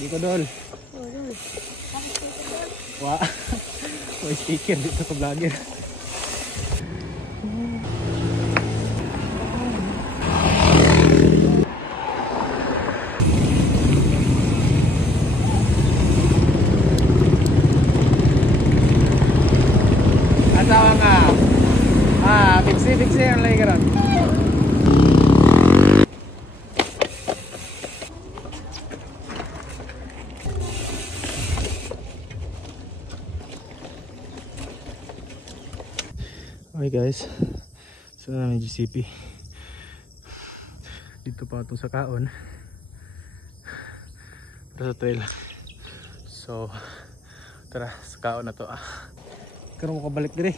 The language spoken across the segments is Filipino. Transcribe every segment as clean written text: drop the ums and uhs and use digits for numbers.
Di ko dol. Oh, dol. Wah. May sticker dito sa vlogger. Asawa nga. Fiksi ang lagi karon. Okay guys, so namin GCP dito pa itong sa kaon para sa trail. So tara sa kaon na to. Karon mo kabalik dire.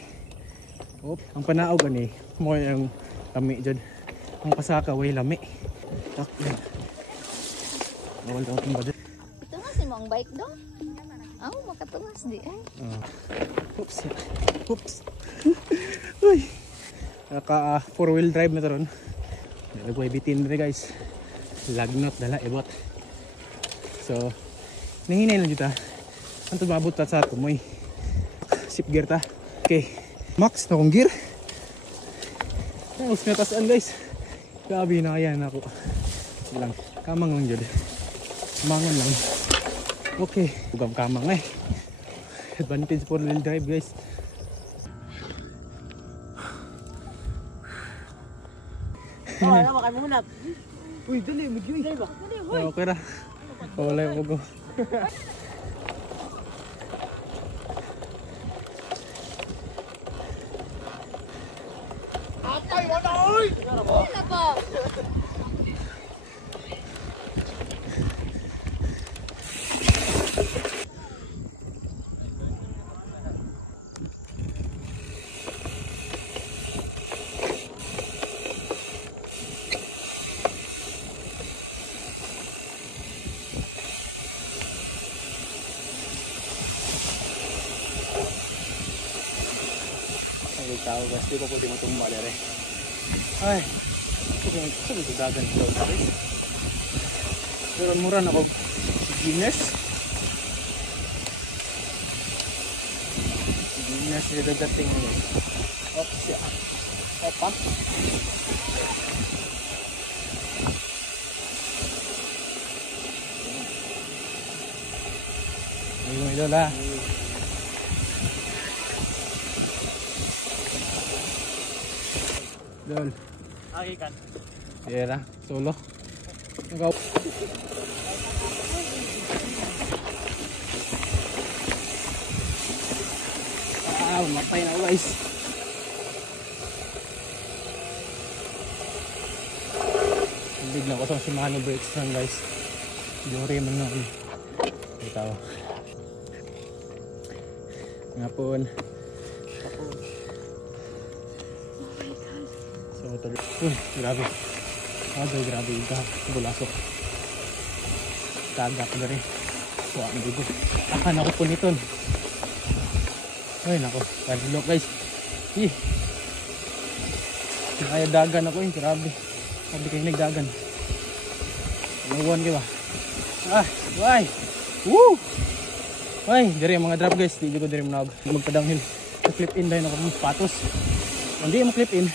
Ang panaog ani mo yung lami dyan. Ang pasaka way lami. Tak yan. Bawal daw itong badit. Tungas mo ang bike dong. Makatungas di ay. Oops. Oops. Uy. Naka 4-wheel drive na to ron. Nagway bitin na guys. Lagnot dala ebot. So nahinay lang dito. Ang tumabot ta sa tumoy. Sip gear ta. Okay. Max na kong gear. Tapos natasaan guys. Grabe na kaya na ako. Lang. Kamang lang dyan. Mangan lang. Okay. Ugam kamang eh. Advantage 4-wheel drive guys. Makan mo muna. Uy, dali, mag-uwi. Okay ra. Wala mo ko. Atay, wala oy! Wala po. Tao guys, di ko pwede matumba dere. Ay, sabi ko dagan ko guys. Pero mura na ko Guinness. Guinness dito dating guys. Oops ya. Opa. Ayun idol ha. Dol. Okay kan. Era, solo. Ikaw. Matay na guys. Bigla ko sa Shimano brakes lang guys. Yuri man nun. Ito. Nga po. Grabe. Grabe ka. Bulasok. Tagak na rin. So, ang dito. Akan ako po nito. Ay, nako. Kadilok guys. Kaya dagan ako yun. Grabe. Sabi kayo nagdagan. Nawan ka ba? Why? Woo! Ay, dari mga drop guys. Hindi ko dari magpadownhill. Clip in dahil ako ng patos. Hindi mo clip in.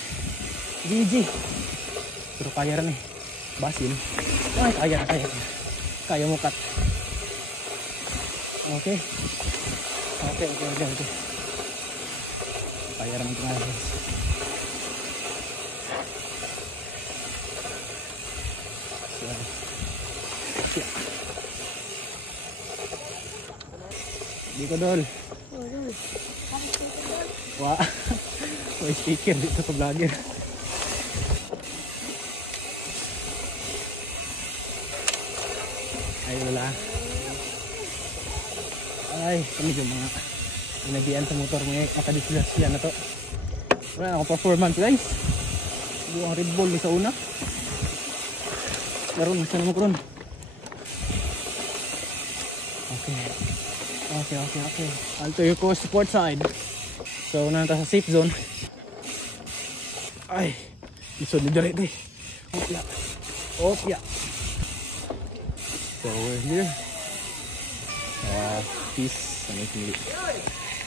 GG. Pero kaya rin eh. Basin. Ay, kaya. Kaya mo cut. Okay. Kaya rin ito nga. Di ko dol. Oh, dol. Wah. May sticker dito sa vlogger. Ay wala. Ay, kami yung mga inagian sa motor mo makadisgrasya na to. Wala akong performance guys. Buang Red Bull sa una. Karon sa naman karon. Okay. Alto yung ko support side. So nanta sa safe zone. Ay, isod ni dire. Opya. So we're here. Peace. Sa next video.